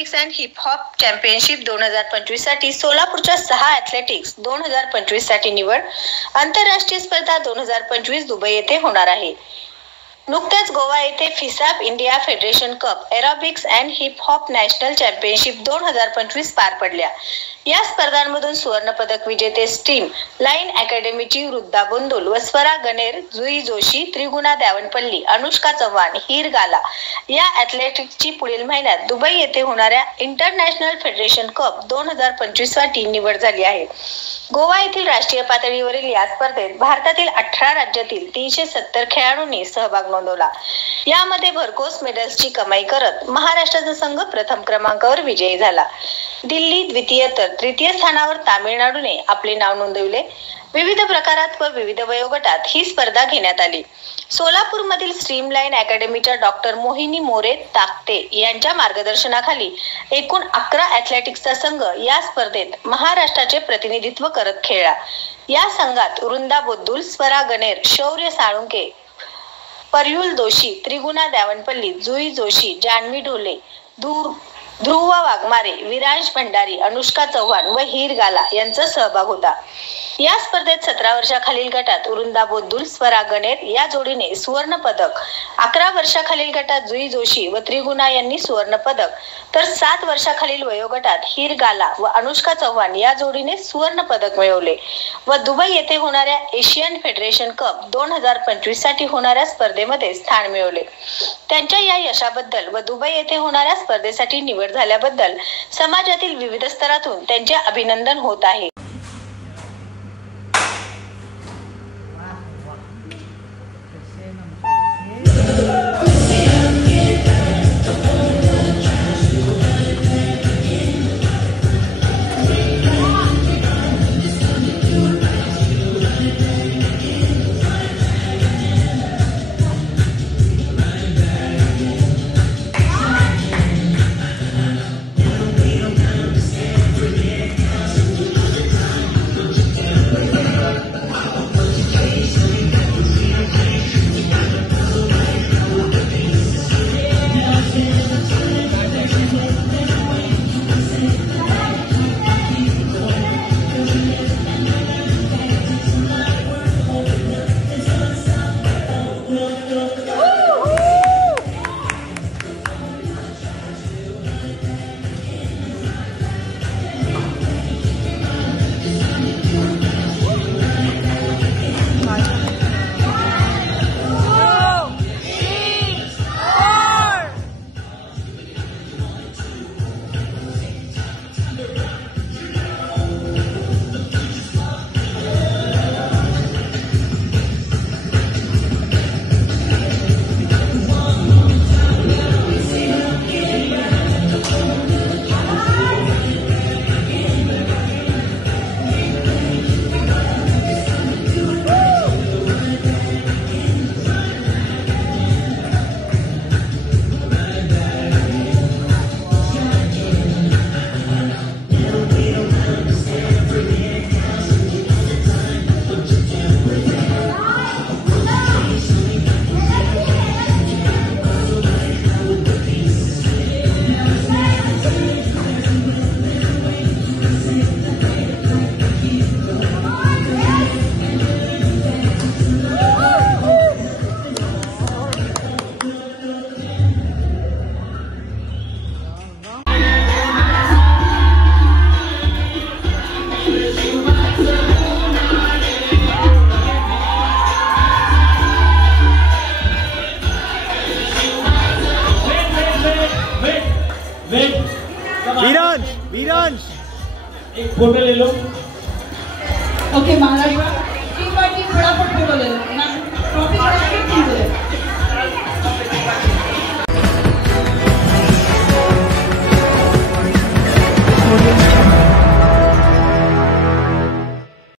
Aerobics and hip hop championship 2025 साठी सोलापूरच्या 6 athletics 2025 साठी निवड. आंतरराष्ट्रीय स्पर्धा 2025 दुबई येथे होणार आहे. नुकत्याच गोवा येथे FISAF India federation cup aerobics and hip hop national championship 2025 पार पडल्या. या स्पर्धांमधून सुवर्ण पदक विजेते स्ट्रीम लाईन अकॅडमीची वृद्धा बुंदुल व स्वरा गणेर, जुई जोशी, त्रिगुणा द्यावनपल्ली, अनुष्का चव्हाण, हीर गाला या ॲथलेटिक्सची पुढील महिन्यात दुबई येथे होणाऱ्या इंटरनॅशनल फेडरेशन कप 2025 साठी निवड झाली आहे. गोवा येथील राष्ट्रीय पातळीवरील या स्पर्धेत भारतातील 18 राज्यातील 370 खेळाडूंनी सहभाग नोंदवला. यामध्ये भरघोस मेडल्सची कमाई करत महाराष्ट्राचा संघ प्रथम क्रमांकावर विजयी झाला. दिल्ली द्वितीय तर तृतीय स्थानावर तामिळनाडूने आपले नाव नोंदवले. विविध प्रकारात व विविध वयोगटात ही स्पर्धा घेण्यात आली. सोलापूरमधील स्ट्रीमलाईन अकॅडमीच्या डॉक्टर मोहिनी मोरे ताकते यांच्या मार्गदर्शनाखाली एकूण 11 ॲथलेटिक्सचा संघ या स्पर्धेत महाराष्ट्राचे प्रतिनिधित्व करत खेळला. या संघात वृंदा बुंदुल, स्वरा गणेर, शौर्य साळुंके, परयुल दोशी, त्रिगुणा द्यावनपल्ली, जुई जोशी, जान्हवी ढोले, ध्रुव वाघमारे, विरांश भंडारी, अनुष्का चव्हाण व हीर गाला यांचा सहभाग होता. या स्पर्धेत 17 वर्षाखालील गटात वृंदा बुंदुल, स्वरा गणेर या जोडीने सुवर्ण पदक, 11 वर्षाखालील गटात जुई जोशी व त्रिगुणा यांनी सुवर्ण पदक, तर 7 वर्षाखालील वयोगटात हीर गाला व अनुष्का चव्हाण या जोडीने सुवर्ण पदक मिळवले व दुबई येथे होणाऱ्या एशियन फेडरेशन कप 2025 साठी होणाऱ्या स्पर्धेमध्ये स्थान मिळवले. त्यांच्या या यशाबद्दल व दुबई येथे होणाऱ्या स्पर्धेसाठी निवड झाल्याबद्दल समाजातील विविध स्तरातून त्यांचे अभिनंदन होत आहे. वीरांश एक फोटो ले लो. ओके महाराष्ट्र टीम फटाफट फोटो ले लो.